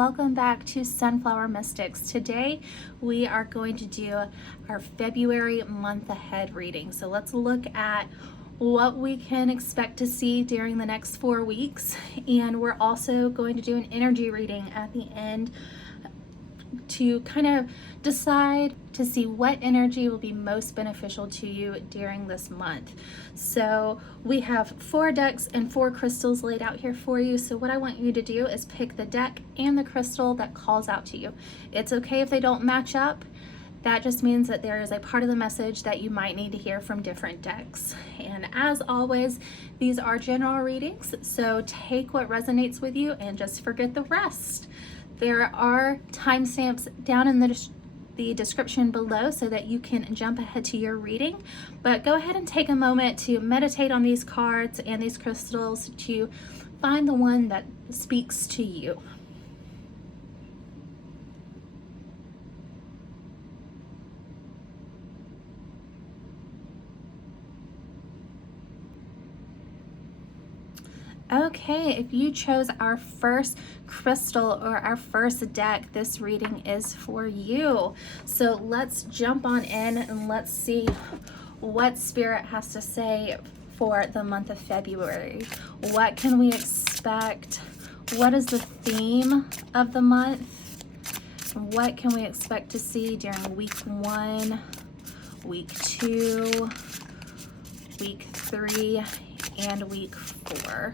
welcome back to Sunflower Mystics. Today we are going to do our February month ahead reading. So let's look at what we can expect to see during the next 4 weeks, and we're also going to do an energy reading at the end to kind of decide to see what energy will be most beneficial to you during this month. So we have 4 decks and 4 crystals laid out here for you. So what I want you to do is pick the deck and the crystal that calls out to you. It's okay if they don't match up. That just means that there is a part of the message that you might need to hear from different decks. And as always, these are general readings, so take what resonates with you and just forget the rest. There are timestamps down in the description below so that you can jump ahead to your reading, but go ahead and take a moment to meditate on these cards and these crystals to find the one that speaks to you. Okay, if you chose our first crystal or our first deck, this reading is for you. So let's jump on in and let's see what Spirit has to say for the month of February. What can we expect? What is the theme of the month? What can we expect to see during week 1, week 2, week 3, and week 4?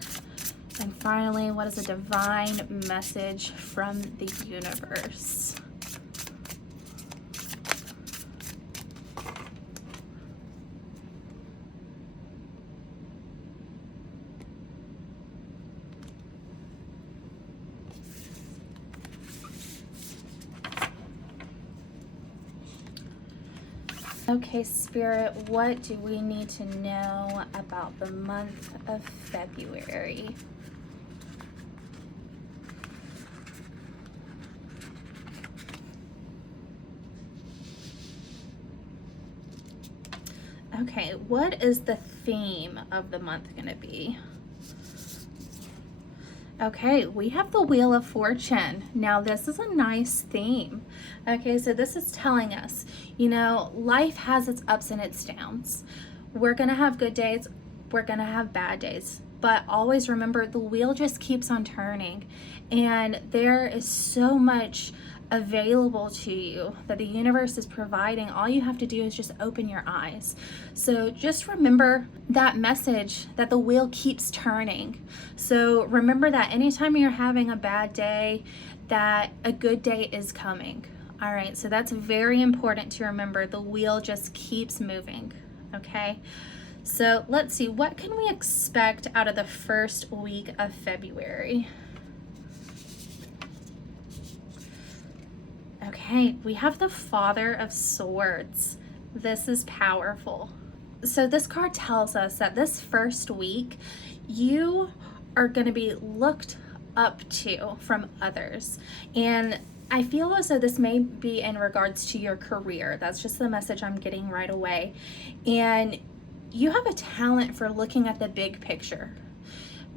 And finally, what is a divine message from the universe? Okay, Spirit, what do we need to know about the month of February? Okay, what is the theme of the month going to be? Okay, we have the Wheel of Fortune. Now, this is a nice theme. Okay, so this is telling us, you know, life has its ups and its downs. We're going to have good days, we're going to have bad days, but always remember the wheel just keeps on turning, and there is so much available to you that the universe is providing. All you have to do is just open your eyes. So just remember that message that the wheel keeps turning. So remember that anytime you're having a bad day, that a good day is coming. All right, so that's very important to remember. The wheel just keeps moving. Okay, so let's see, what can we expect out of the first week of February? Okay, we have the Father of Swords. This is powerful. So this card tells us that this first week, you are going to be looked up to from others. And I feel as though this may be in regards to your career. That's just the message I'm getting right away. And you have a talent for looking at the big picture.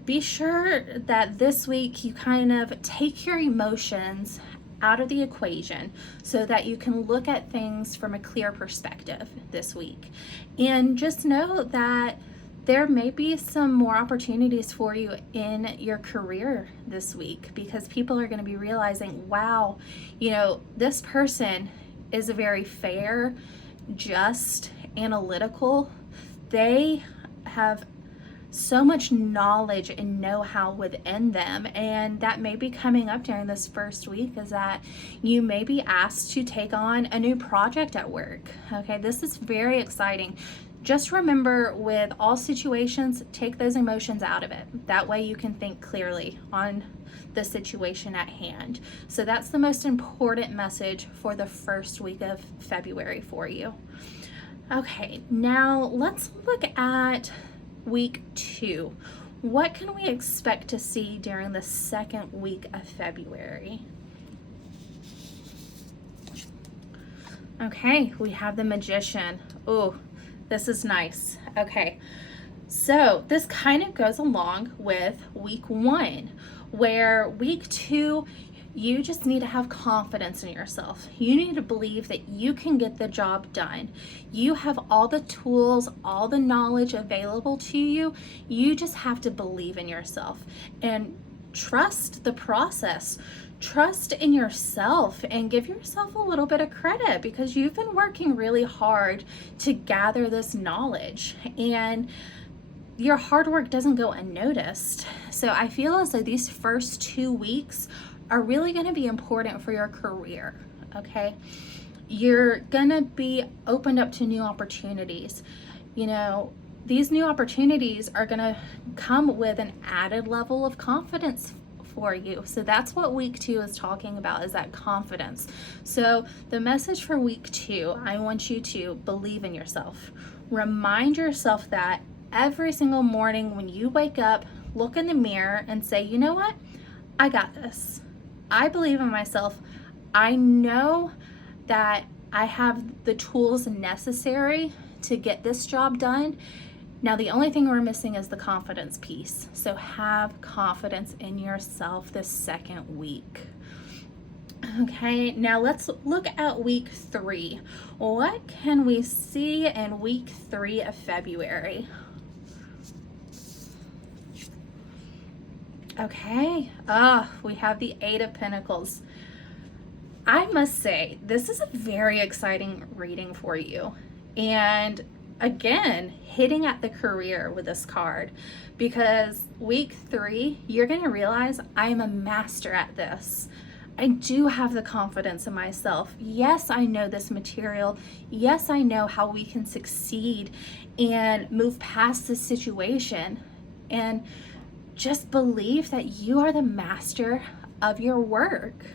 Be sure that this week you kind of take your emotions out of the equation so that you can look at things from a clear perspective this week. And just know that there may be some more opportunities for you in your career this week, because people are going to be realizing, wow, you know, this person is a very fair, just, analytical. They have so much knowledge and know-how within them, and that may be coming up during this first week, is that you may be asked to take on a new project at work. Okay, this is very exciting. Just remember, with all situations, take those emotions out of it. That way you can think clearly on the situation at hand. So that's the most important message for the first week of February for you. Okay, now let's look at week 2. What can we expect to see during the second week of February? Okay, we have the Magician. Oh, this is nice. Okay, so this kind of goes along with week 1, where week 2 You just need to have confidence in yourself. You need to believe that you can get the job done. You have all the tools, all the knowledge available to you. You just have to believe in yourself and trust the process. Trust in yourself and give yourself a little bit of credit because you've been working really hard to gather this knowledge, and your hard work doesn't go unnoticed. So I feel as though these first 2 weeks are really going to be important for your career, okay? You're going to be opened up to new opportunities. You know, these new opportunities are going to come with an added level of confidence for you. So that's what week 2 is talking about, is that confidence. So the message for week 2, I want you to believe in yourself. Remind yourself that every single morning when you wake up, look in the mirror and say, you know what? I got this. I believe in myself. I know that I have the tools necessary to get this job done. Now, the only thing we're missing is the confidence piece. So have confidence in yourself this second week. Okay, now let's look at week 3. What can we see in week 3 of February? Okay, we have the 8 of Pentacles. I must say, this is a very exciting reading for you. And again, hitting at the career with this card, because week 3, you're going to realize I'm a master at this. I do have the confidence in myself. Yes, I know this material. Yes, I know how we can succeed and move past this situation. And just believe that you are the master of your work.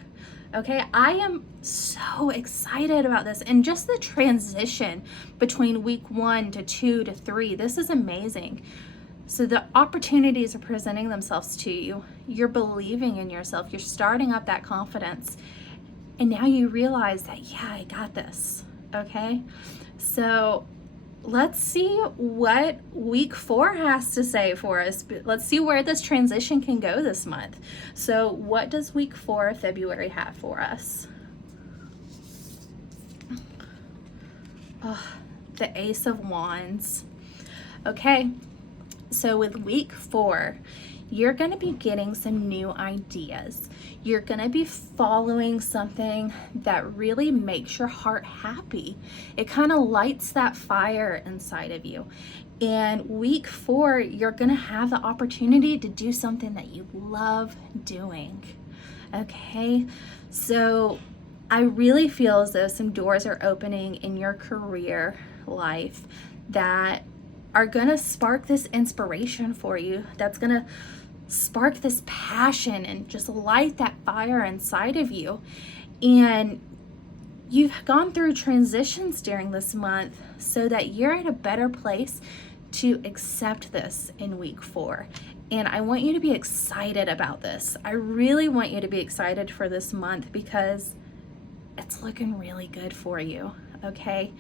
Okay, I am so excited about this, and just the transition between week 1 to 2 to 3, this is amazing. So the opportunities are presenting themselves to you. You're believing in yourself. You're starting up that confidence. And now you realize that, yeah, I got this. Okay, so let's see what week 4 has to say for us. Let's see where this transition can go this month. So what does week 4 of February have for us? The Ace of Wands. Okay, so with week 4, you're going to be getting some new ideas. You're going to be following something that really makes your heart happy. It kind of lights that fire inside of you. And week 4, you're going to have the opportunity to do something that you love doing. Okay, so I really feel as though some doors are opening in your career life that are going to spark this inspiration for you, that's going to spark this passion and just light that fire inside of you. And you've gone through transitions during this month so that you're at a better place to accept this in week 4. And I want you to be excited about this. I really want you to be excited for this month because it's looking really good for you, okay?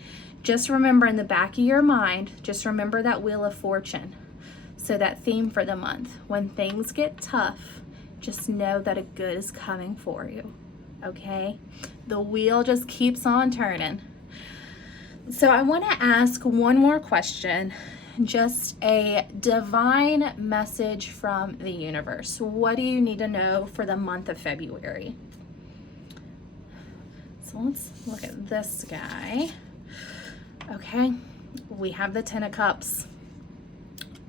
Just remember in the back of your mind, just remember that Wheel of Fortune. So that theme for the month, when things get tough, just know that a good is coming for you, okay? The wheel just keeps on turning. So I want to ask one more question, just a divine message from the universe. What do you need to know for the month of February? So let's look at this guy. Okay, we have the 10 of Cups.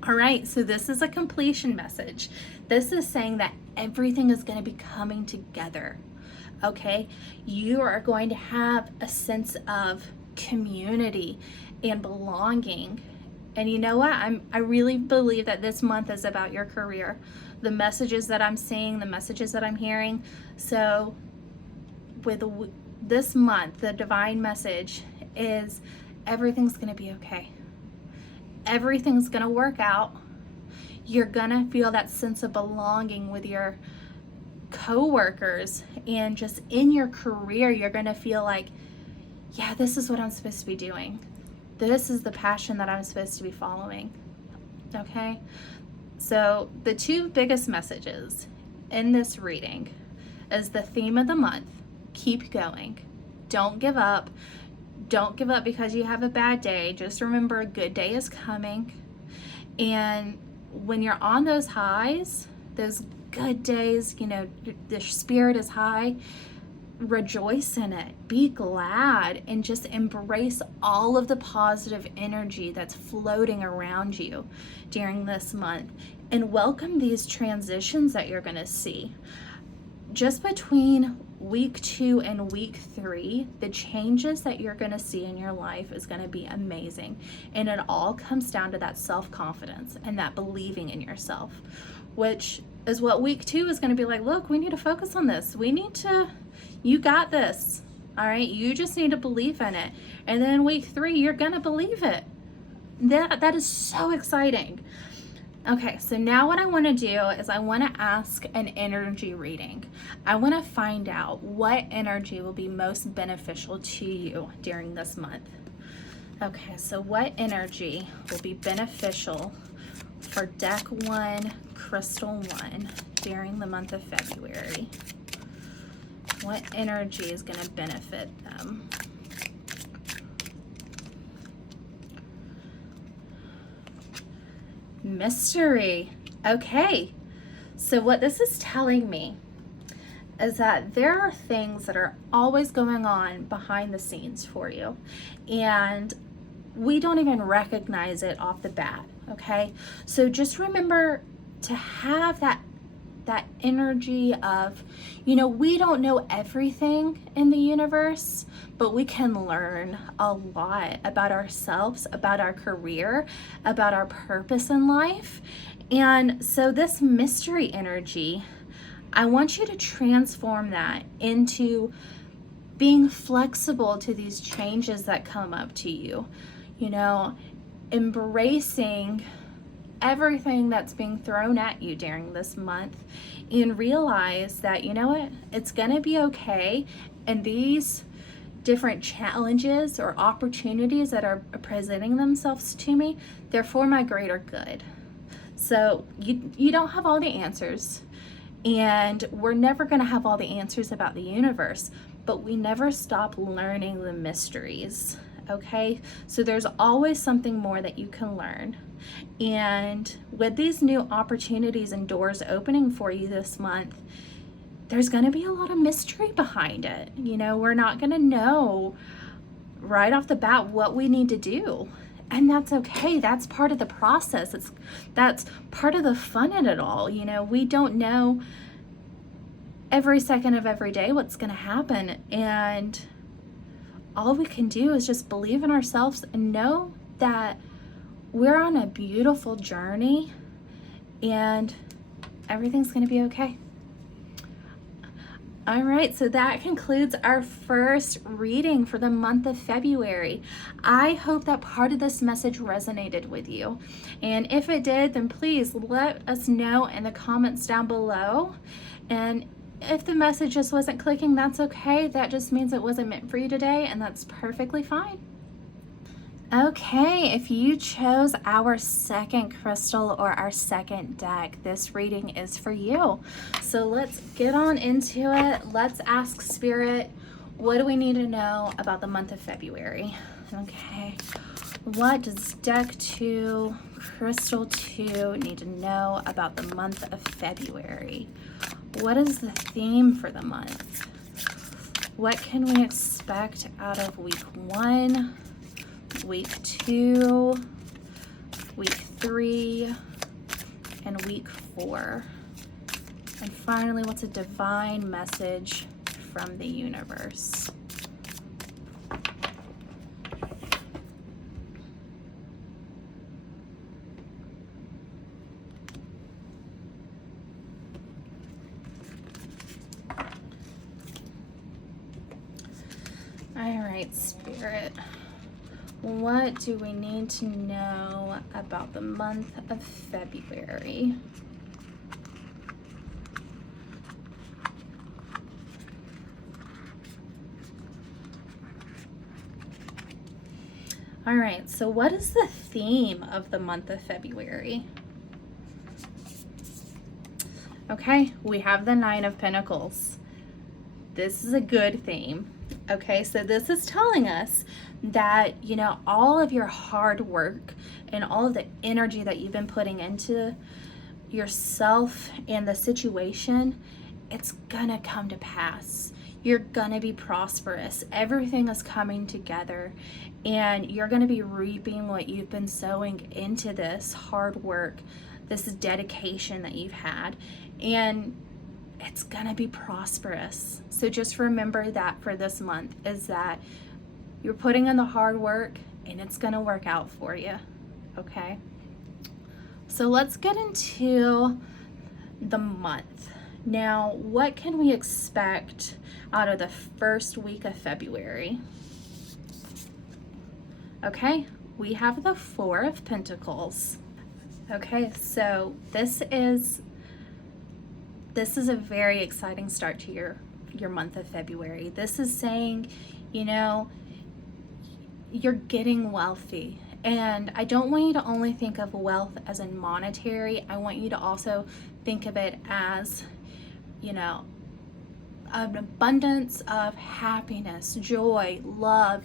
All right, so this is a completion message. This is saying that everything is going to be coming together, okay? You are going to have a sense of community and belonging. And you know what? I really believe that this month is about your career. The messages that I'm seeing, the messages that I'm hearing. So with this month, the divine message is everything's going to be okay. Everything's going to work out. You're going to feel that sense of belonging with your coworkers, and just in your career, you're going to feel like, yeah, this is what I'm supposed to be doing. This is the passion that I'm supposed to be following. Okay? So the 2 biggest messages in this reading is the theme of the month. Keep going. Don't give up. Don't give up because you have a bad day. Just remember, a good day is coming. And when you're on those highs, those good days, you know, the spirit is high, rejoice in it, be glad, and just embrace all of the positive energy that's floating around you during this month, and welcome these transitions that you're going to see. Just between week 2 and week 3, the changes that you're going to see in your life is going to be amazing. And it all comes down to that self-confidence and that believing in yourself, which is what week 2 is going to be like. Look, we need to focus on this. You got this. All right. You just need to believe in it. And then week 3, you're going to believe it. That is so exciting. Okay, so now what I want to do is I want to ask an energy reading. I want to find out what energy will be most beneficial to you during this month. Okay, so what energy will be beneficial for deck 1, crystal 1 during the month of February? What energy is going to benefit them? Mystery. Okay, so what this is telling me is that there are things that are always going on behind the scenes for you, and we don't even recognize it off the bat. Okay, so just remember to have that energy of, you know, we don't know everything in the universe, but we can learn a lot about ourselves, about our career, about our purpose in life. And so this mystery energy, I want you to transform that into being flexible to these changes that come up to you, you know, embracing everything that's being thrown at you during this month, and realize that, you know what, it's gonna be okay. And these different challenges or opportunities that are presenting themselves to me, they're for my greater good. So you don't have all the answers, and we're never gonna have all the answers about the universe, but we never stop learning the mysteries. Okay, so there's always something more that you can learn. And with these new opportunities and doors opening for you this month, there's going to be a lot of mystery behind it. You know, we're not going to know right off the bat what we need to do. And that's okay. That's part of the process. That's part of the fun in it all. You know, we don't know every second of every day what's going to happen. And all we can do is just believe in ourselves and know that we're on a beautiful journey and everything's going to be okay. All right, so that concludes our first reading for the month of February. I hope that part of this message resonated with you. And if it did, then please let us know in the comments down below. And if the message just wasn't clicking, that's okay. That just means it wasn't meant for you today, and that's perfectly fine. Okay, if you chose our second crystal or our second deck, this reading is for you. So let's get on into it. Let's ask Spirit, what do we need to know about the month of February? Okay, what does deck 2, crystal 2 need to know about the month of February? What is the theme for the month? What can we expect out of week 1? Week 2, week 3, and week 4. And finally, what's a divine message from the universe? All right, Spirit. What do we need to know about the month of February? All right, so what is the theme of the month of February? Okay, we have the 9 of Pentacles. this is a good theme. Okay, so this is telling us that, all of your hard work and all of the energy that you've been putting into yourself and the situation, it's gonna come to pass. You're gonna be prosperous. Everything is coming together, and you're gonna be reaping what you've been sowing into this hard work, this dedication that you've had, and it's gonna be prosperous. So just remember that for this month, is that you're putting in the hard work and it's gonna work out for you. Okay, so let's get into the month. Now, what can we expect out of the first week of February? Okay, we have the Four of Pentacles. Okay, so this is a very exciting start to your month of February. This is saying, you're getting wealthy. And I don't want you to only think of wealth as in monetary. I want you to also think of it as, an abundance of happiness, joy, love,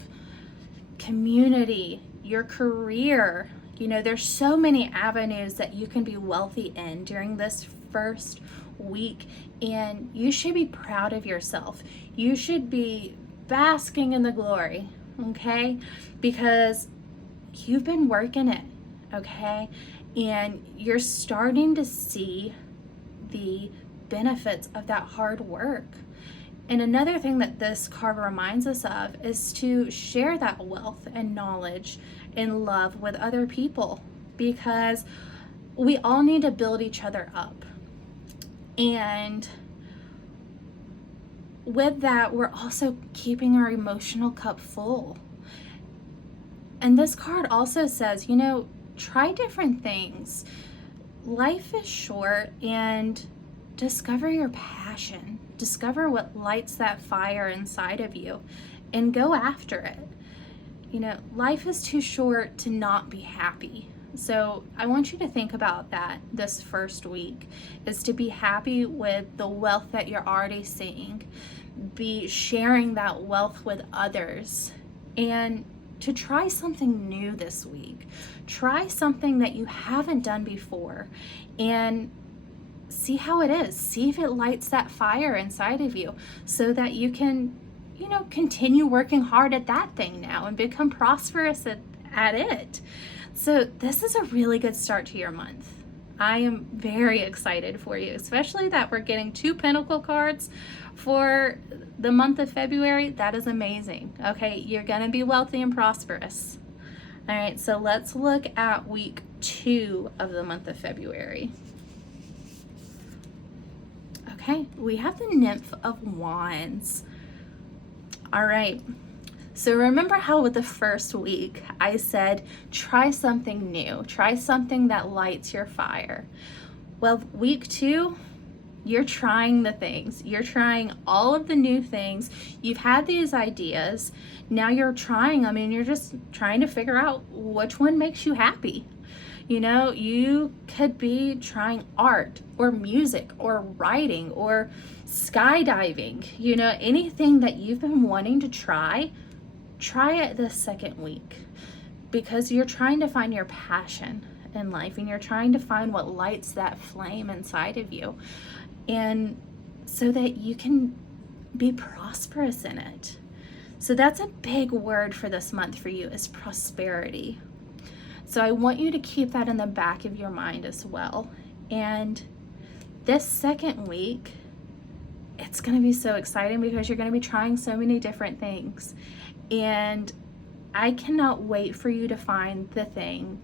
community, your career. There's so many avenues that you can be wealthy in during this first week, and you should be proud of yourself. You should be basking in the glory, okay? Because you've been working it, okay? And you're starting to see the benefits of that hard work. And another thing that this card reminds us of is to share that wealth and knowledge and love with other people, because we all need to build each other up. And with that, we're also keeping our emotional cup full. And this card also says, try different things. Life is short, and discover your passion. Discover what lights that fire inside of you and go after it. Life is too short to not be happy. So I want you to think about that this first week, is to be happy with the wealth that you're already seeing. Be sharing that wealth with others, and to try something new this week. Try something that you haven't done before and see how it is. See if it lights that fire inside of you, so that you can, continue working hard at that thing now and become prosperous at it. So this is a really good start to your month. I am very excited for you, especially that we're getting 2 Pentacle cards for the month of February. That is amazing. Okay, you're gonna be wealthy and prosperous. All right, so let's look at week 2 of the month of February. Okay, we have the Nymph of Wands. All right, so remember how with the first week I said, try something new, try something that lights your fire. Well, week 2, you're trying the things. You're trying all of the new things. You've had these ideas. Now you're trying them, and you're just trying to figure out which one makes you happy. You could be trying art or music or writing or skydiving. Anything that you've been wanting to try it this second week, because you're trying to find your passion in life, and you're trying to find what lights that flame inside of you, and so that you can be prosperous in it. So that's a big word for this month for you, is prosperity. So I want you to keep that in the back of your mind as well. And this second week, it's going to be so exciting, because you're going to be trying so many different things. And I cannot wait for you to find the thing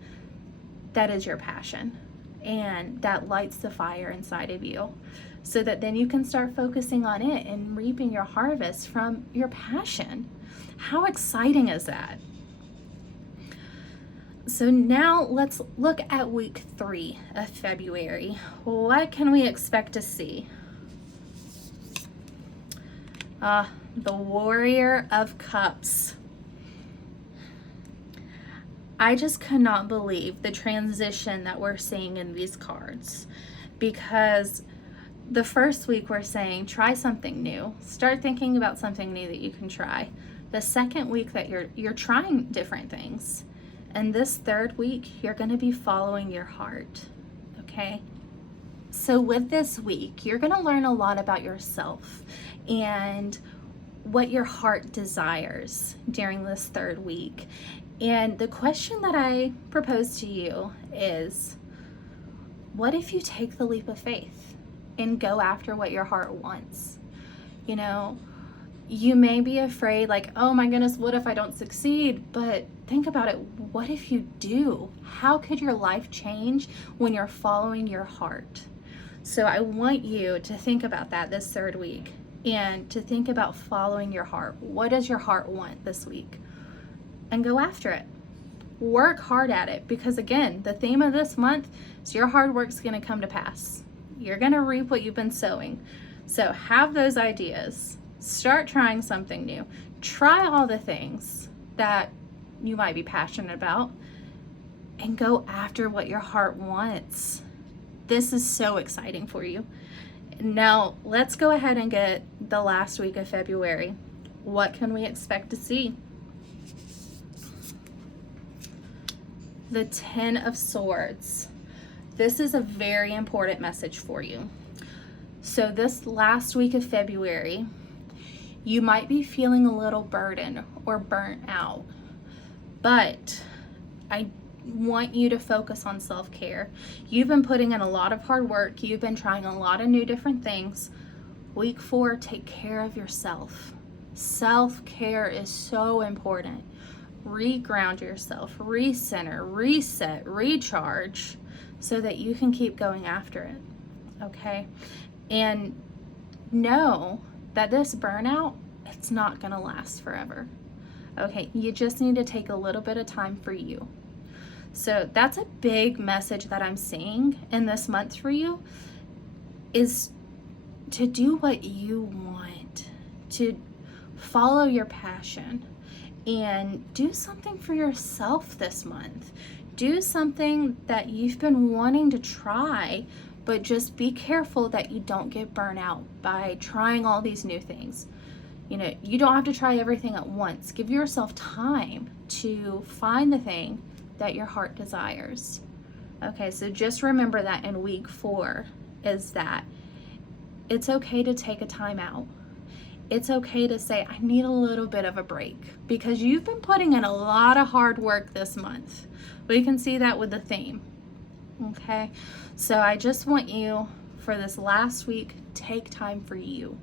that is your passion and that lights the fire inside of you, so that then you can start focusing on it and reaping your harvest from your passion. How exciting is that? So now let's look at week 3 of February. What can we expect to see? The Warrior of Cups. I just could not believe the transition that we're seeing in these cards, because The first week we're saying try something new. Start thinking about something new that you can try. The second week that you're trying different things. And this third week you're going to be following your heart. Okay? So with this week, you're going to learn a lot about yourself and what your heart desires during this third week. And the question that I propose to you is, what if you take the leap of faith and go after what your heart wants? You know, you may be afraid, like, oh my goodness, what if I don't succeed? But think about it. What if you do? How could your life change when you're following your heart? So I want you to think about that this third week and to think about following your heart. What does your heart want this week? And go after it. Work hard at it, because again, the theme of this month is your hard work's going to come to pass. You're going to reap what you've been sowing. So have those ideas. Start trying something new. Try all the things that you might be passionate about and go after what your heart wants. This is so exciting for you. Now, let's go ahead and get the last week of February. What can we expect to see? The Ten of Swords. This is a very important message for you. So this last week of February, you might be feeling a little burdened or burnt out, but I want you to focus on self-care. You've been putting in a lot of hard work. You've been trying a lot of new different things. Week 4, take care of yourself. Self-care is so important. Reground yourself, recenter, reset, recharge, so that you can keep going after it. Okay? And know that this burnout, it's not going to last forever. Okay? You just need to take a little bit of time for you. So that's a big message that I'm seeing in this month for you, is to do what you want, to follow your passion, and do something for yourself this month. Do something that you've been wanting to try, but just be careful that you don't get burnt out by trying all these new things. You know, you don't have to try everything at once. Give yourself time to find the thing that your heart desires. Okay, so just remember that in week 4 is that it's okay to take a time out. It's okay to say, I need a little bit of a break, because you've been putting in a lot of hard work this month. We can see that with the theme. Okay, so I just want you, for this last week, take time for you.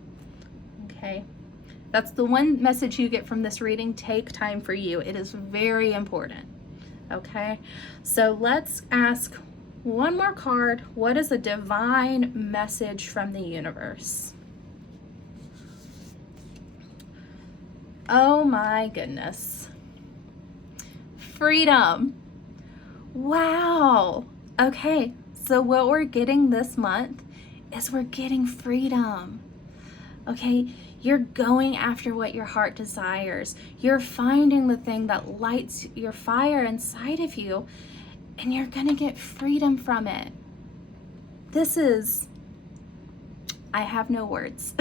Okay, that's the one message you get from this reading. Take time for you. It is very important. Okay, so let's ask one more card. What is a divine message from the universe? Oh my goodness. Freedom. Wow. Okay, so what we're getting this month is we're getting freedom. Okay, you're going after what your heart desires. You're finding the thing that lights your fire inside of you, and you're gonna get freedom from it. This is, I have no words.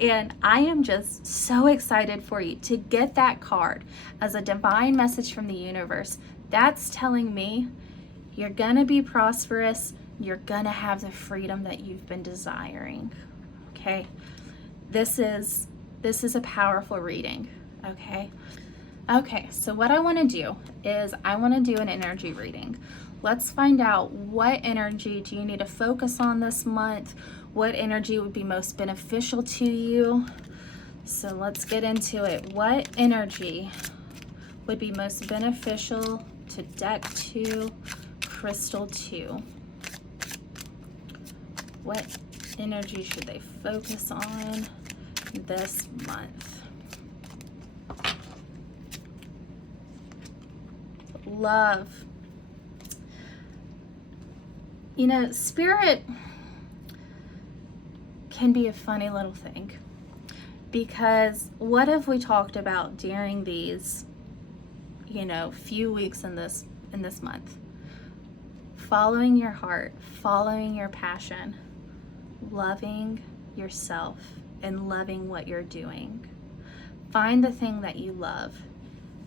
And I am just so excited for you to get that card as a divine message from the universe. That's telling me you're gonna be prosperous. You're gonna have the freedom that you've been desiring. Okay, this is a powerful reading. Okay, so what I want to do is I want to do an energy reading. Let's find out, what energy do you need to focus on this month? What energy would be most beneficial to you? So let's get into it. What energy would be most beneficial to deck 2, crystal 2? What energy should they focus on this month? Love. You know, spirit can be a funny little thing, because what have we talked about during these, you know, few weeks in this month? Following your heart, following your passion. loving yourself and loving what you're doing. Find the thing that you love,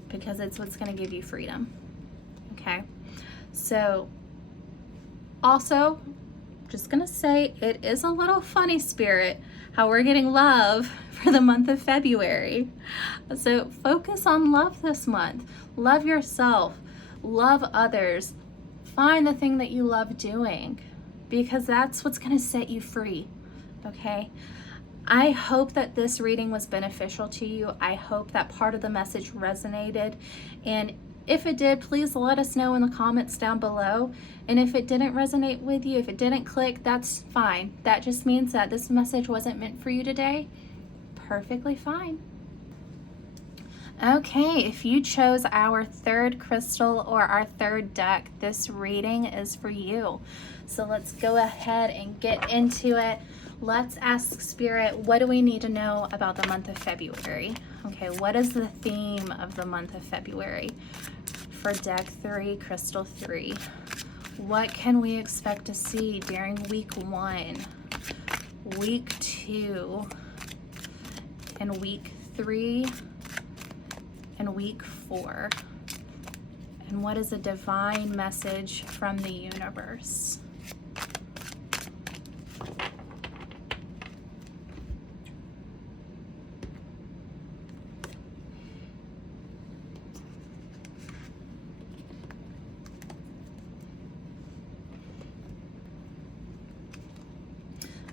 because it's what's going to give you freedom. Okay? So, also, just going to say it is a little funny, Spirit, how we're getting love for the month of February. So, focus on love this month. Love yourself. Love others. Find the thing that you love doing, because that's what's going to set you free. Okay? I hope that this reading was beneficial to you. I hope that part of the message resonated. And if it did, please let us know in the comments down below. And if it didn't resonate with you, if it didn't click, that's fine. That just means that this message wasn't meant for you today. Perfectly fine. Okay, if you chose our third crystal or our third deck, this reading is for you. So let's go ahead and get into it. Let's ask Spirit, what do we need to know about the month of February? Okay, what is the theme of the month of February? For deck 3, crystal 3. What can we expect to see during week 1, week 2, and week 3, and week 4? And what is a divine message from the universe?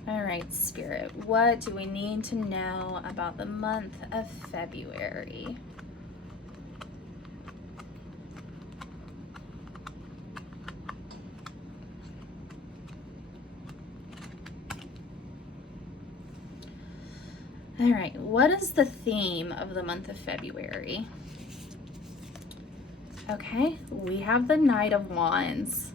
All right, Spirit, what do we need to know about the month of February? All right, what is the theme of the month of February? Okay, we have the Knight of Wands.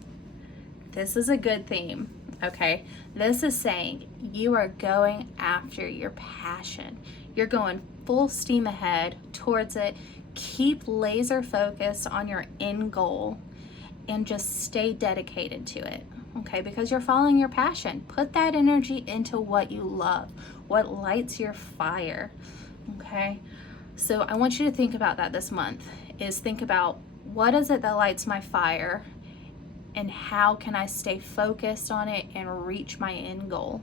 This is a good theme, okay? This is saying you are going after your passion. You're going full steam ahead towards it. Keep laser focused on your end goal and just stay dedicated to it, okay? Because you're following your passion. Put that energy into what you love, what lights your fire, okay? So I want you to think about that this month, is think about what is it that lights my fire, and how can I stay focused on it and reach my end goal?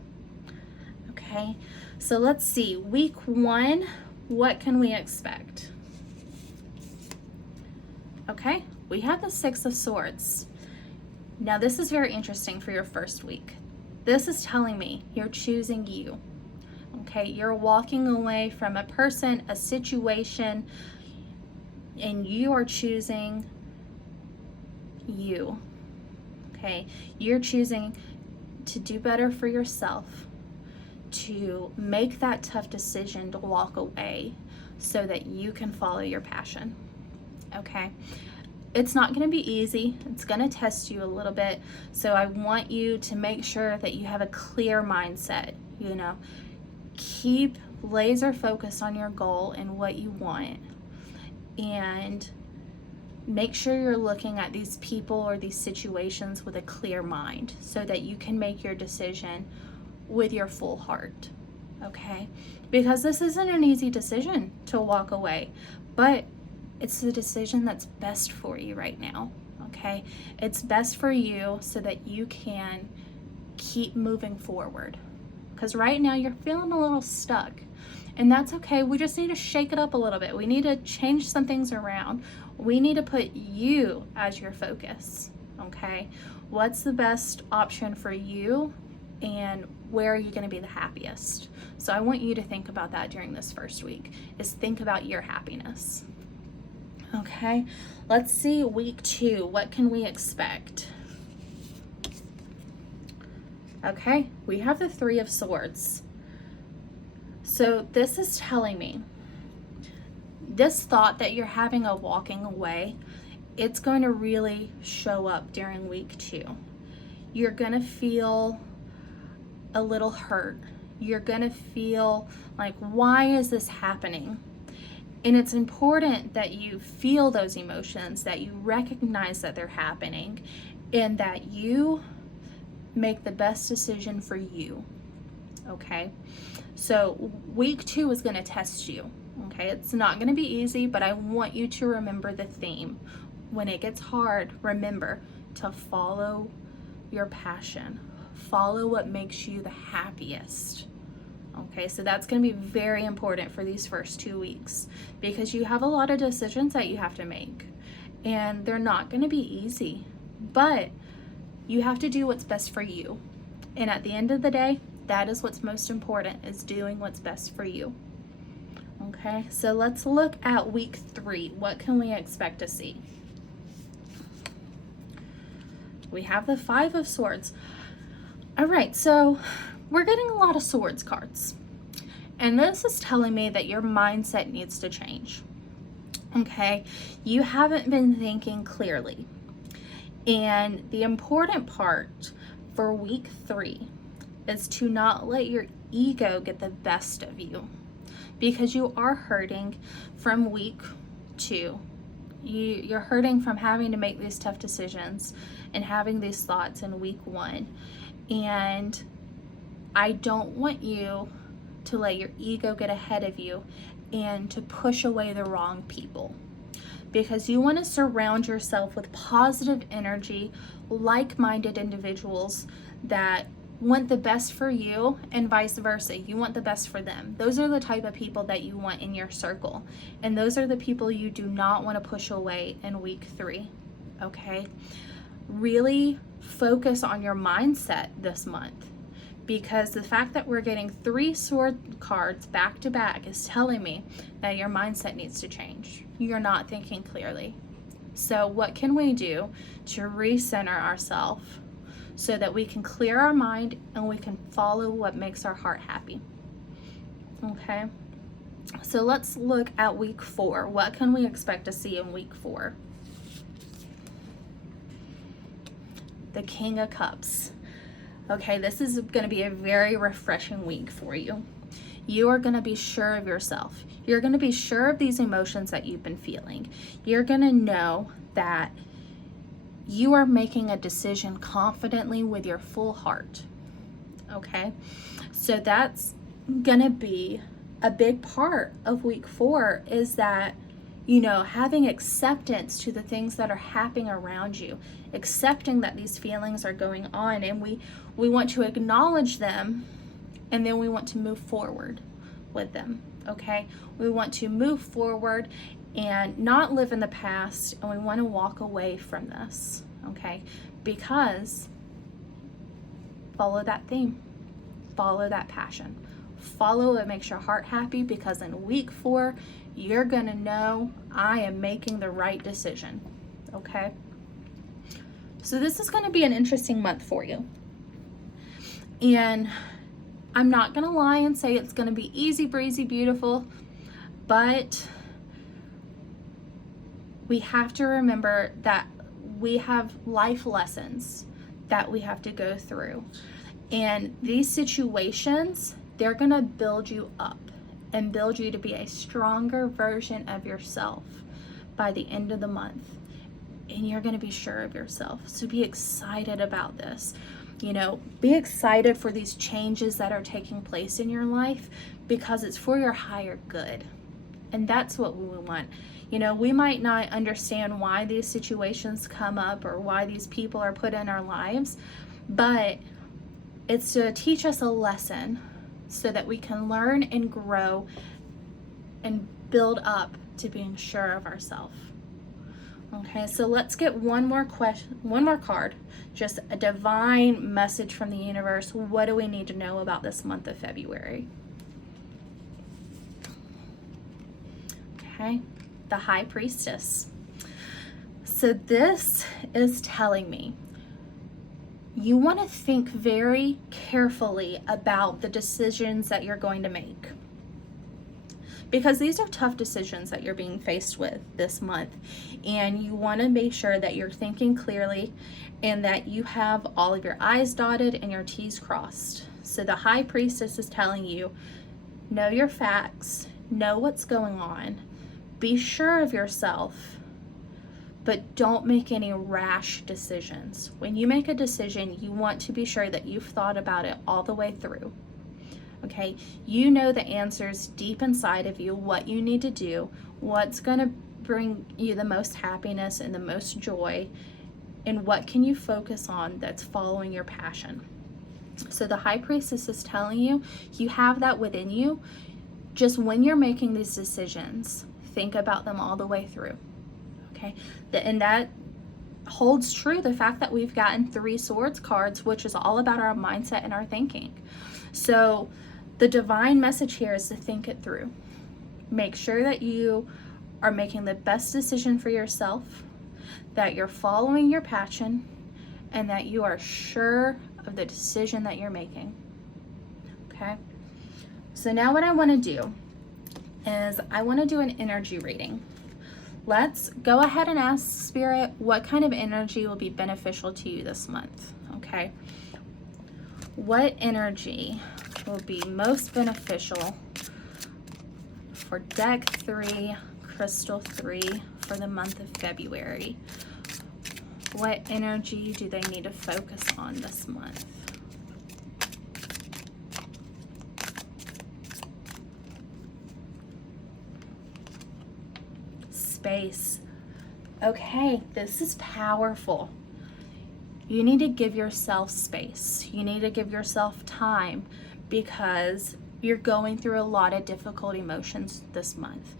Okay, so let's see. Week 1, what can we expect? Okay, we have the 6 of Swords. Now this is very interesting for your first week. This is telling me you're choosing you. Okay, you're walking away from a person, a situation, and you are choosing you. Okay, you're choosing to do better for yourself, to make that tough decision to walk away so that you can follow your passion. Okay, it's not going to be easy. It's going to test you a little bit. So I want you to make sure that you have a clear mindset, you know. Keep laser focused on your goal and what you want, and make sure you're looking at these people or these situations with a clear mind so that you can make your decision with your full heart, okay? Because this isn't an easy decision to walk away, but it's the decision that's best for you right now, okay? It's best for you so that you can keep moving forward. Because right now you're feeling a little stuck, and that's okay. We just need to shake it up a little bit. We need to change some things around. We need to put you as your focus, okay? What's the best option for you, and where are you going to be the happiest? So I want you to think about that during this first week, is think about your happiness. Okay, let's see week 2. What can we expect? Okay, we have the 3 of Swords. So this is telling me this thought that you're having of walking away, it's going to really show up during week 2. You're going to feel a little hurt. You're going to feel like, why is this happening? And it's important that you feel those emotions, that you recognize that they're happening, and that you make the best decision for you. okay? So week 2 is going to test you, okay? It's not going to be easy, but I want you to remember the theme. When it gets hard, remember to follow your passion. Follow what makes you the happiest. Okay, so that's going to be very important for these first 2 weeks because you have a lot of decisions that you have to make, and they're not going to be easy, but you have to do what's best for you. And at the end of the day, that is what's most important, is doing what's best for you. Okay, so let's look at week 3. What can we expect to see? We have the 5 of Swords. All right, so we're getting a lot of Swords cards. And this is telling me that your mindset needs to change. Okay, you haven't been thinking clearly. And the important part for week 3 is to not let your ego get the best of you, because you are hurting from week 2. You're hurting from having to make these tough decisions and having these thoughts in week 1. And I don't want you to let your ego get ahead of you and to push away the wrong people, because you want to surround yourself with positive energy, like-minded individuals that want the best for you, and vice versa. You want the best for them. Those are the type of people that you want in your circle, and those are the people you do not want to push away in week 3. Okay, really focus on your mindset this month, because the fact that we're getting 3 sword cards back to back is telling me that your mindset needs to change. You're not thinking clearly. So what can we do to recenter ourselves so that we can clear our mind and we can follow what makes our heart happy? Okay, so let's look at week 4. What can we expect to see in week 4? The King of Cups. Okay, this is going to be a very refreshing week for you. You are going to be sure of yourself. You're going to be sure of these emotions that you've been feeling. You're going to know that you are making a decision confidently with your full heart. Okay, so that's going to be a big part of week 4, is that, you know, having acceptance to the things that are happening around you, accepting that these feelings are going on, and we want to acknowledge them, and then we want to move forward with them. Okay, we want to move forward and not live in the past, and we want to walk away from this. Okay, because follow that theme, follow that passion, follow what makes your heart happy, because in week 4 you're gonna know, I am making the right decision. Okay, so this is going to be an interesting month for you, and I'm not gonna lie and say it's gonna be easy breezy beautiful, but we have to remember that we have life lessons that we have to go through, and these situations, they're gonna build you up and build you to be a stronger version of yourself by the end of the month, and you're going to be sure of yourself. So be excited about this. You know, be excited for these changes that are taking place in your life, because it's for your higher good, and that's what we want. You know, we might not understand why these situations come up or why these people are put in our lives, but it's to teach us a lesson so that we can learn and grow and build up to being sure of ourselves. Okay, so let's get one more card, just a divine message from the universe. What do we need to know about this month of February? Okay, the High Priestess. So this is telling me you want to think very carefully about the decisions that you're going to make, because these are tough decisions that you're being faced with this month, and you want to make sure that you're thinking clearly and that you have all of your I's dotted and your T's crossed. So the High Priestess is telling you, know your facts, know what's going on, be sure of yourself, but don't make any rash decisions. When you make a decision, you want to be sure that you've thought about it all the way through. Okay, you know the answers deep inside of you, what you need to do, what's going to bring you the most happiness and the most joy, and what can you focus on that's following your passion. So the High Priestess is telling you, you have that within you. Just when you're making these decisions, think about them all the way through. Okay, and that holds true the fact that we've gotten 3 Swords cards, which is all about our mindset and our thinking. So the divine message here is to think it through. Make sure that you are making the best decision for yourself, that you're following your passion, and that you are sure of the decision that you're making. Okay? So now what I want to do is I want to do an energy reading. Let's go ahead and ask Spirit what kind of energy will be beneficial to you this month. Okay? What energy will be most beneficial for deck 3, crystal 3 for the month of February? What energy do they need to focus on this month? Space. Okay, this is powerful. You need to give yourself space. You need to give yourself time because you're going through a lot of difficult emotions this month.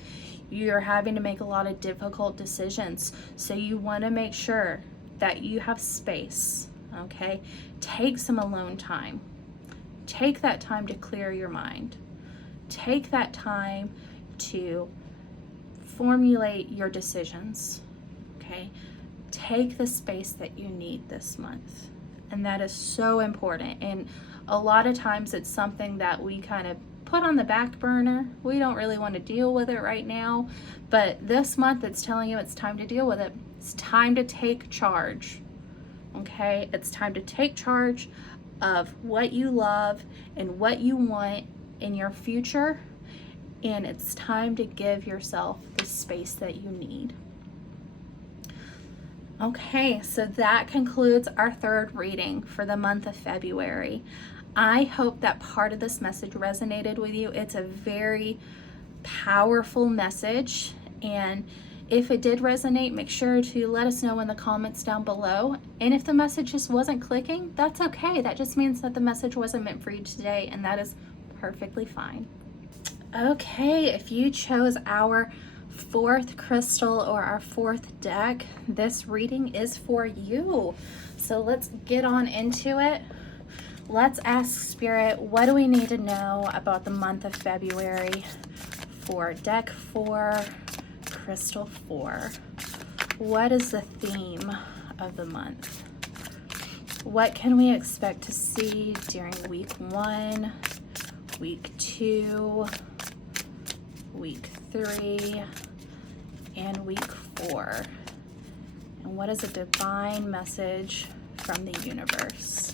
You're having to make a lot of difficult decisions. So you want to make sure that you have space, okay? Take some alone time. Take that time to clear your mind. Take that time to formulate your decisions, okay? Take the space that you need this month. And that is so important. And a lot of times it's something that we kind of put on the back burner. We don't really want to deal with it right now. But this month it's telling you it's time to deal with it. It's time to take charge, okay? It's time to take charge of what you love and what you want in your future. And it's time to give yourself the space that you need. Okay, so that concludes our 3rd reading for the month of February. I hope that part of this message resonated with you. It's a very powerful message, and if it did resonate, make sure to let us know in the comments down below. And if the message just wasn't clicking, that's okay. That just means that the message wasn't meant for you today, and that is perfectly fine. Okay, if you chose our 4th crystal or our 4th deck, this reading is for you. So let's get on into it. Let's ask Spirit, what do we need to know about the month of February for deck 4, crystal 4? What is the theme of the month? What can we expect to see during week 1, week 2, week 3, and week 4? And what is a divine message from the universe?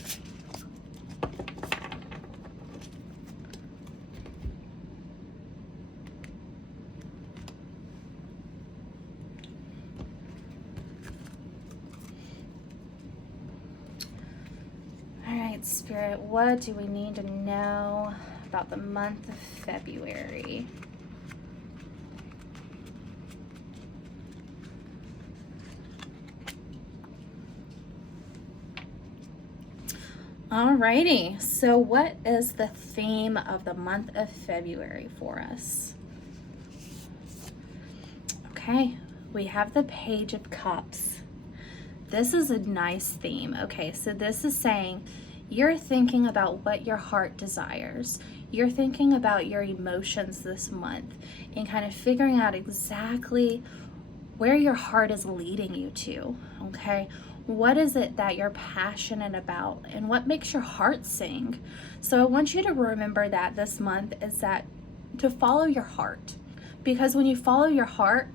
All right, Spirit, what do we need to know about the month of February? Alrighty, so what is the theme of the month of February for us? Okay, we have the Page of Cups. This is a nice theme. Okay, so this is saying you're thinking about what your heart desires. You're thinking about your emotions this month and kind of figuring out exactly where your heart is leading you to, okay? What is it that you're passionate about and what makes your heart sing? So I want you to remember that this month is that to follow your heart, because when you follow your heart,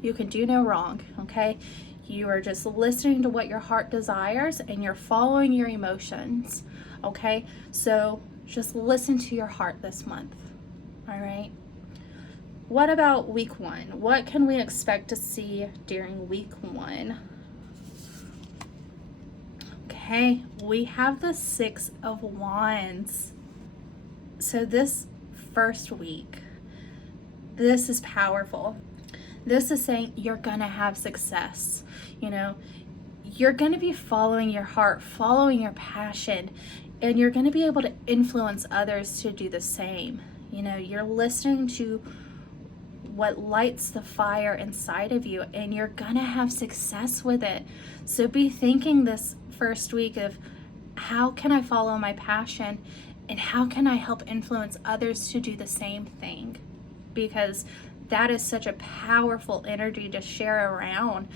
you can do no wrong, okay? You are just listening to what your heart desires and you're following your emotions, okay? So just listen to your heart this month, all right? What about week 1? What can we expect to see during week 1? Okay, we have the 6 of Wands. So this first week, this is powerful. This is saying you're gonna have success. You know, you're gonna be following your heart, following your passion, and you're gonna be able to influence others to do the same. You know, you're listening to what lights the fire inside of you, and you're gonna have success with it. So be thinking this first week of, how can I follow my passion, and how can I help influence others to do the same thing? Because that is such a powerful energy to share around,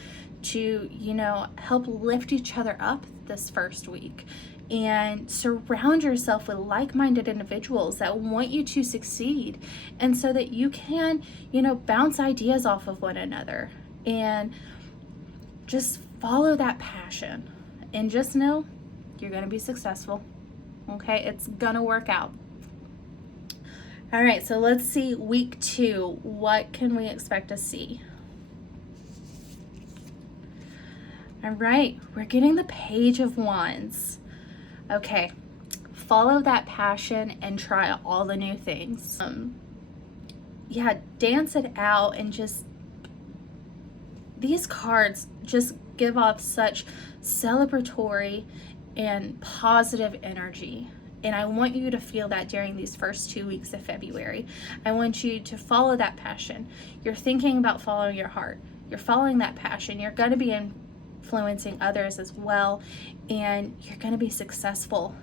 to, you know, help lift each other up this first week, and surround yourself with like-minded individuals that want you to succeed, and so that you can, you know, bounce ideas off of one another and just follow that passion, and just know you're going to be successful. Okay, it's gonna work out. All right, so let's see week 2. What can we expect to see? All right, we're getting the Page of Wands. Okay, follow that passion and try all the new things. Yeah, dance it out, and just, these cards just give off such celebratory and positive energy. And I want you to feel that during these first 2 weeks of February. I want you to follow that passion. You're thinking about following your heart. You're following that passion. You're going to be influencing others as well, and you're going to be successful.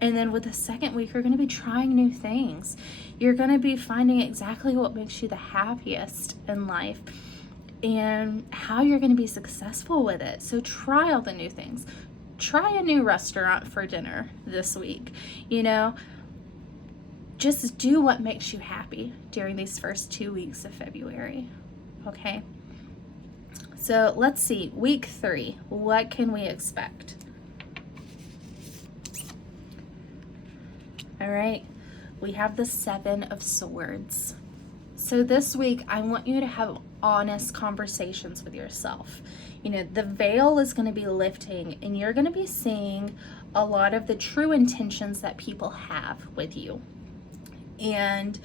And then with the second week, you're going to be trying new things. You're going to be finding exactly what makes you the happiest in life, and how you're going to be successful with it. So try all the new things. Try a new restaurant for dinner this week. You know, just do what makes you happy during these first 2 weeks of February. Okay? So let's see, week 3, what can we expect? All right, we have the 7 of Swords. So this week, I want you to have honest conversations with yourself. You know, the veil is going to be lifting, and you're going to be seeing a lot of the true intentions that people have with you. And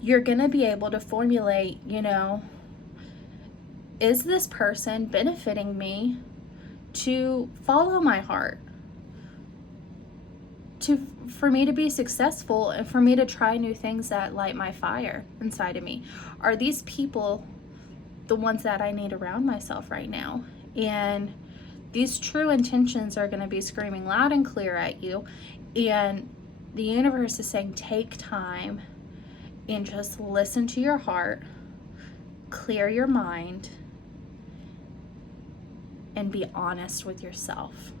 you're going to be able to formulate, you know, is this person benefiting me to follow my heart? For me to be successful, and for me to try new things that light my fire inside of me? Are these people the ones that I need around myself right now? And these true intentions are going to be screaming loud and clear at you, and the universe is saying, take time and just listen to your heart, clear your mind, and be honest with yourself.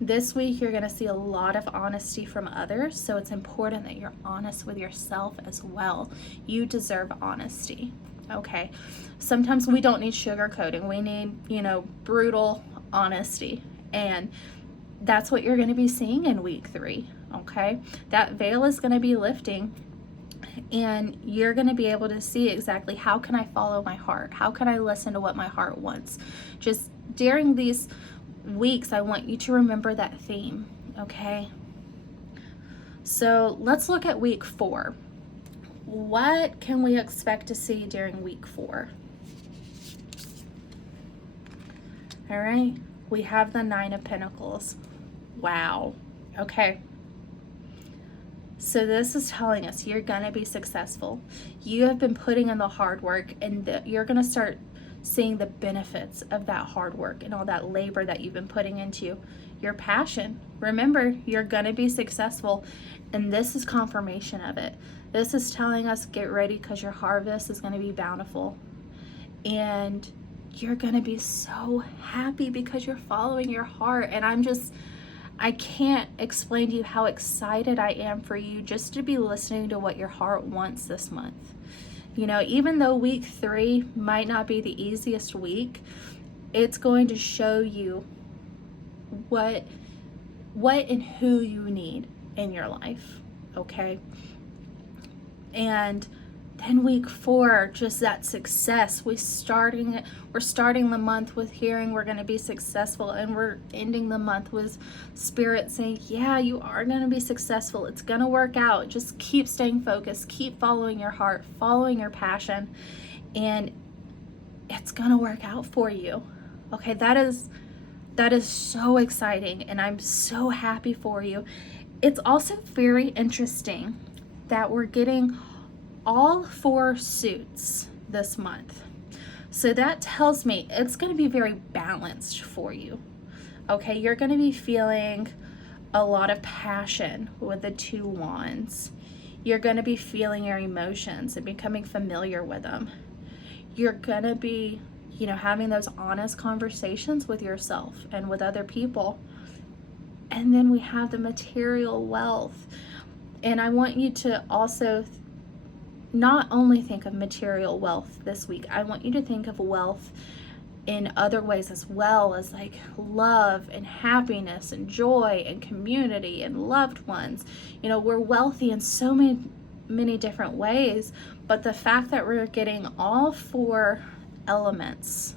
This week, you're going to see a lot of honesty from others, so it's important that you're honest with yourself as well. You deserve honesty, okay? Sometimes we don't need sugarcoating. We need, you know, brutal honesty, and that's what you're going to be seeing in week 3, okay? That veil is going to be lifting, and you're going to be able to see exactly, how can I follow my heart? How can I listen to what my heart wants? Just during these weeks, I want you to remember that theme, okay? So let's look at week 4. What can we expect to see during week 4? All right, we have the 9 of Pentacles. Wow. Okay. So this is telling us you're going to be successful. You have been putting in the hard work, and you're going to start seeing the benefits of that hard work and all that labor that you've been putting into your passion. Remember, you're going to be successful, and this is confirmation of it. This is telling us, get ready, because your harvest is going to be bountiful, and you're going to be so happy because you're following your heart. And I can't explain to you how excited I am for you just to be listening to what your heart wants this month. You know, even though week 3 might not be the easiest week, it's going to show you what and who you need in your life, okay? And Then week 4, just that success. We're starting the month with hearing we're going to be successful, and we're ending the month with Spirit saying, yeah, you are going to be successful. It's going to work out. Just keep staying focused, keep following your heart, following your passion, and it's going to work out for you. Okay, that is so exciting, and I'm so happy for you. It's also very interesting that we're getting all 4 suits this month. So that tells me it's going to be very balanced for you. Okay, you're going to be feeling a lot of passion with the 2 wands. You're going to be feeling your emotions and becoming familiar with them. You're going to be, having those honest conversations with yourself and with other people. And then we have the material wealth. And I want you to also not only think of material wealth this week, I want you to think of wealth in other ways as well, as like love and happiness and joy and community and loved ones. We're wealthy in so many different ways, but the fact that we're getting all 4 elements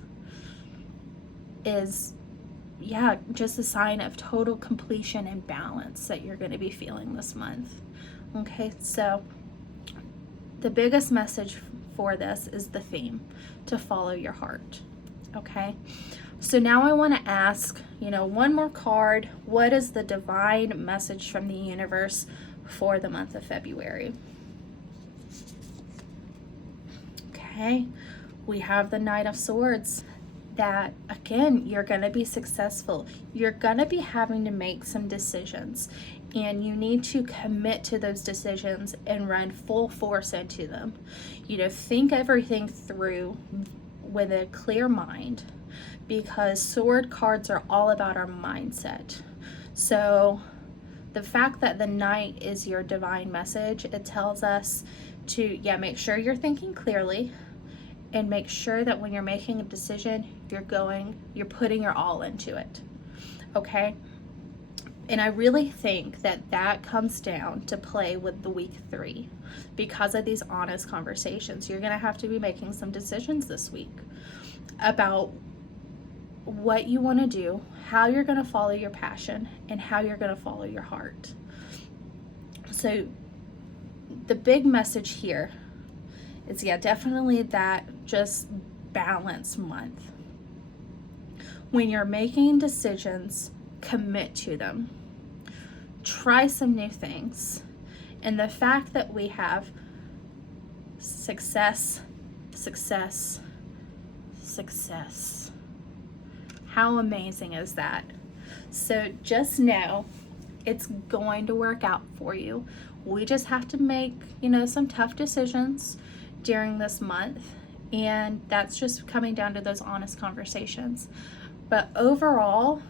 is, just a sign of total completion and balance that you're going to be feeling this month. Okay, so the biggest message for this is the theme, to follow your heart. Okay, so now I want to ask, one more card. What is the divine message from the universe for the month of February? Okay, we have the Knight of Swords. That again, you're going to be successful. You're going to be having to make some decisions, and you need to commit to those decisions and run full force into them. Think everything through with a clear mind, because sword cards are all about our mindset. So the fact that the Knight is your divine message, it tells us to make sure you're thinking clearly, and make sure that when you're making a decision, you're putting your all into it. Okay? And I really think that comes down to play with the week 3, because of these honest conversations. You're going to have to be making some decisions this week about what you want to do, how you're going to follow your passion, and how you're going to follow your heart. So the big message here is, definitely that just balance month. When you're making decisions, commit to them. Try some new things. And the fact that we have success, success, success. How amazing is that? So just know it's going to work out for you. We just have to make, some tough decisions during this month, and that's just coming down to those honest conversations. But overall,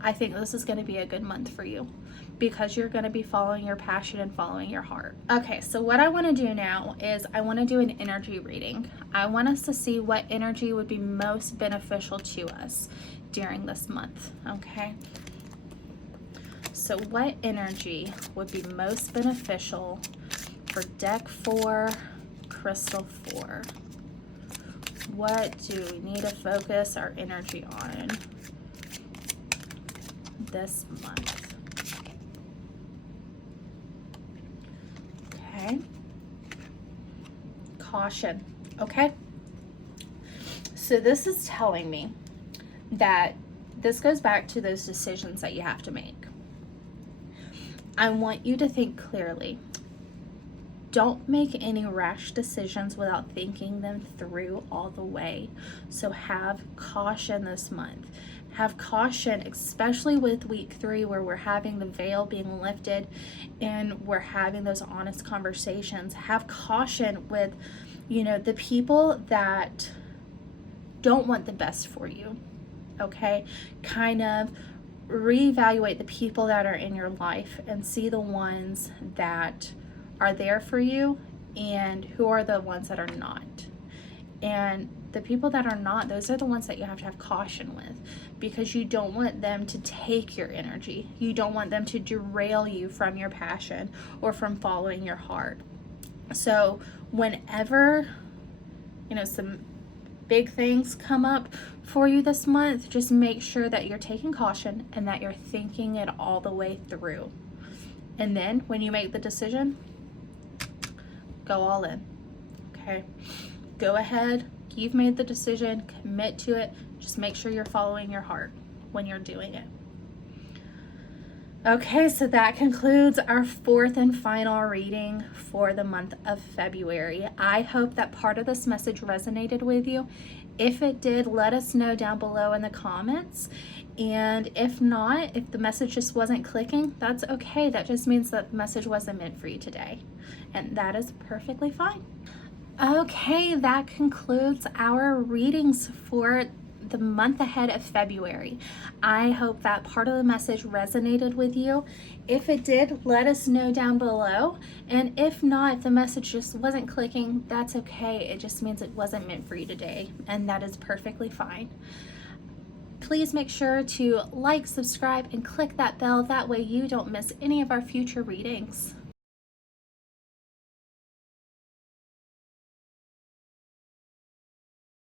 I think this is going to be a good month for you, because you're going to be following your passion and following your heart. Okay, so what I want to do now is I want to do an energy reading. I want us to see what energy would be most beneficial to us during this month. Okay, so what energy would be most beneficial for deck 4, crystal 4? What do we need to focus our energy on this month? Okay. Caution. Okay. So this is telling me that this goes back to those decisions that you have to make. I want you to think clearly. Don't make any rash decisions without thinking them through all the way. So have caution this month. Have caution, especially with week 3, where we're having the veil being lifted and we're having those honest conversations. Have caution with, the people that don't want the best for you. Okay? Kind of reevaluate the people that are in your life and see the ones that are there for you and who are the ones that are not. And the people that are not, those are the ones that you have to have caution with, because you don't want them to take your energy. You don't want them to derail you from your passion or from following your heart. So whenever, some big things come up for you this month, just make sure that you're taking caution and that you're thinking it all the way through. And then when you make the decision, go all in. Okay? Go ahead. You've made the decision. Commit to it. Just make sure you're following your heart when you're doing it. Okay, so that concludes our fourth and final reading for the month of February. I hope that part of this message resonated with you. If it did, let us know down below in the comments. And if not, if the message just wasn't clicking, that's okay. That just means that the message wasn't meant for you today. And that is perfectly fine. Okay, that concludes our readings for the month ahead of February. I hope that part of the message resonated with you. If it did, let us know down below. And if not, if the message just wasn't clicking, that's okay. It just means it wasn't meant for you today, and that is perfectly fine. Please make sure to like, subscribe, and click that bell. That way you don't miss any of our future readings.